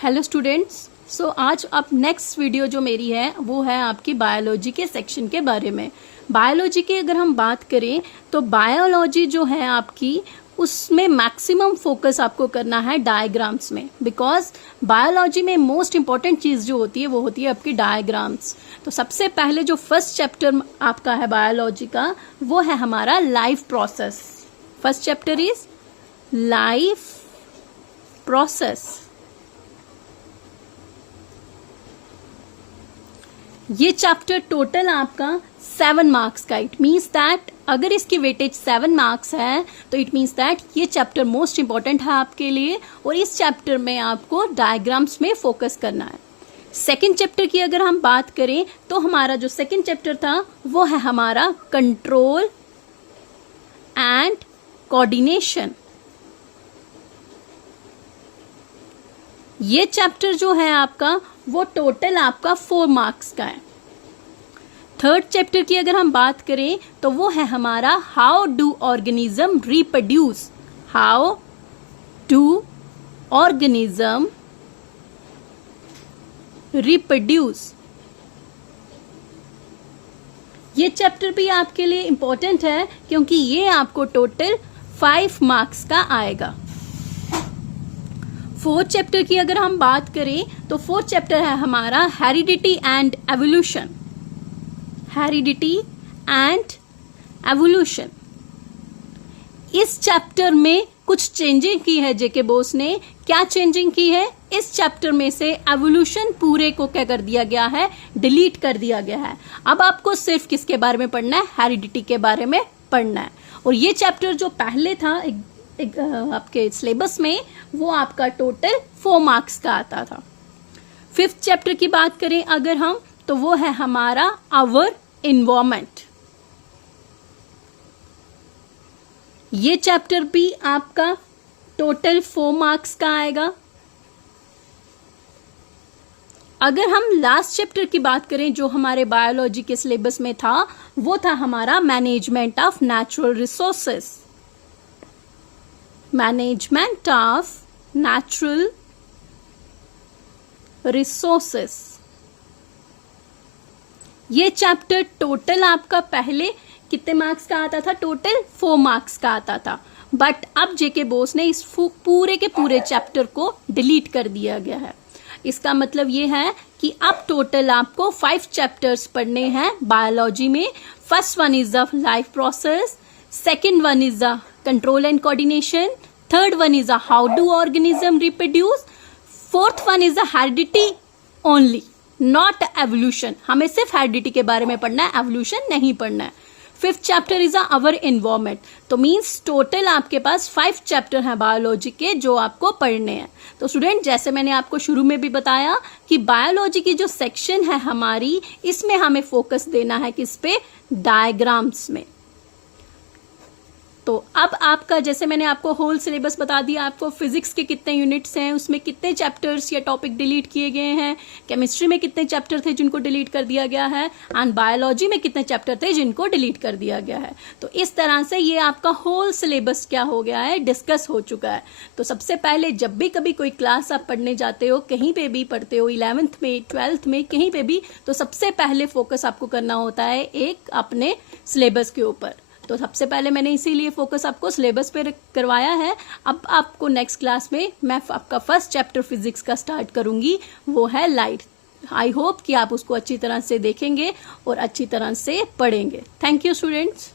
Hello students. सो आज अब next video जो मेरी है वो है आपकी बायोलॉजी के सेक्शन के बारे में। बायोलॉजी की अगर हम बात करें तो बायोलॉजी जो है आपकी उसमें मैक्सिमम फोकस आपको करना है डायग्राम्स में, बिकॉज बायोलॉजी में मोस्ट इंपॉर्टेंट चीज़ जो होती है वो होती है आपकी डायग्राम्स। तो सबसे पहले जो फर्स्ट चैप्टर आपका है बायोलॉजी का वो है हमारा life process. First chapter is life process. ये चैप्टर टोटल आपका 7 मार्क्स का। इट मीन्स दैट अगर इसकी वेटेज 7 मार्क्स है तो इट मीन्स दैट ये चैप्टर मोस्ट इंपॉर्टेंट है आपके लिए, और इस चैप्टर में आपको डायग्राम्स में फोकस करना है। सेकेंड चैप्टर की अगर हम बात करें तो हमारा जो सेकेंड चैप्टर था वो है हमारा कंट्रोल एंड कोऑर्डिनेशन। ये चैप्टर जो है आपका वो टोटल आपका 4 मार्क्स का है। थर्ड चैप्टर की अगर हम बात करें तो वो है हमारा how do organism reproduce. How do organism reproduce. ये चैप्टर भी आपके लिए इंपॉर्टेंट है क्योंकि ये आपको टोटल 5 मार्क्स का आएगा। फोर्थ चैप्टर की अगर हम बात करें तो फोर्थ चैप्टर है हमारा heredity and evolution. Heredity and evolution. इस चैप्टर में कुछ चेंजिंग की है जेके बोस ने। क्या चेंजिंग की है? इस चैप्टर में से एवोल्यूशन पूरे को क्या कर दिया गया है? डिलीट कर दिया गया है। अब आपको सिर्फ किसके बारे में पढ़ना है? हेरिडिटी के बारे में पढ़ना है। और ये चैप्टर जो पहले था आपके सिलेबस में वो आपका टोटल 4 मार्क्स का आता था। फिफ्थ चैप्टर की बात करें अगर हम तो वो है हमारा आवर एनवायरनमेंट। ये चैप्टर भी आपका टोटल 4 मार्क्स का आएगा। अगर हम लास्ट चैप्टर की बात करें जो हमारे बायोलॉजी के सिलेबस में था वो था हमारा management of natural resources. Management of natural resources. ये चैप्टर टोटल आपका पहले कितने मार्क्स का आता था? टोटल 4 मार्क्स का आता था। बट अब जेके बोस ने इस पूरे के पूरे चैप्टर को डिलीट कर दिया गया है। इसका मतलब ये है कि अब टोटल आपको 5 चैप्टर्स पढ़ने हैं बायोलॉजी में। First one is the life process, second one is the control and coordination, third one is the how do organism reproduce, fourth one is the heredity only, not evolution. हमें सिर्फ heredity के बारे में पढ़ना है, evolution नहीं पढ़ना है। Fifth chapter is our environment. तो मीन्स टोटल आपके पास 5 चैप्टर हैं बायोलॉजी के जो आपको पढ़ने हैं। तो स्टूडेंट जैसे मैंने आपको शुरू में भी बताया कि बायोलॉजी की जो सेक्शन है हमारी इसमें हमें फोकस देना है किस पे? डायग्राम्स में। तो अब आपका जैसे मैंने आपको होल सिलेबस बता दिया, आपको फिजिक्स के कितने यूनिट्स हैं, उसमें कितने चैप्टर्स या टॉपिक डिलीट किए गए हैं, केमिस्ट्री में कितने चैप्टर थे जिनको डिलीट कर दिया गया है, एंड बायोलॉजी में कितने चैप्टर थे जिनको डिलीट कर दिया गया है। तो इस तरह से ये आपका होल सिलेबस क्या हो गया है? डिस्कस हो चुका है। तो सबसे पहले जब भी कभी कोई क्लास आप पढ़ने जाते हो, कहीं पे भी पढ़ते हो, 11th में 12th में कहीं पे भी, तो सबसे पहले फोकस आपको करना होता है एक अपने सिलेबस के ऊपर। तो सबसे पहले मैंने इसीलिए फोकस आपको सिलेबस पे करवाया है। अब आपको नेक्स्ट क्लास में मैं आपका फर्स्ट चैप्टर फिजिक्स का स्टार्ट करूंगी, वो है लाइट। आई होप कि आप उसको अच्छी तरह से देखेंगे और अच्छी तरह से पढ़ेंगे। Thank you students.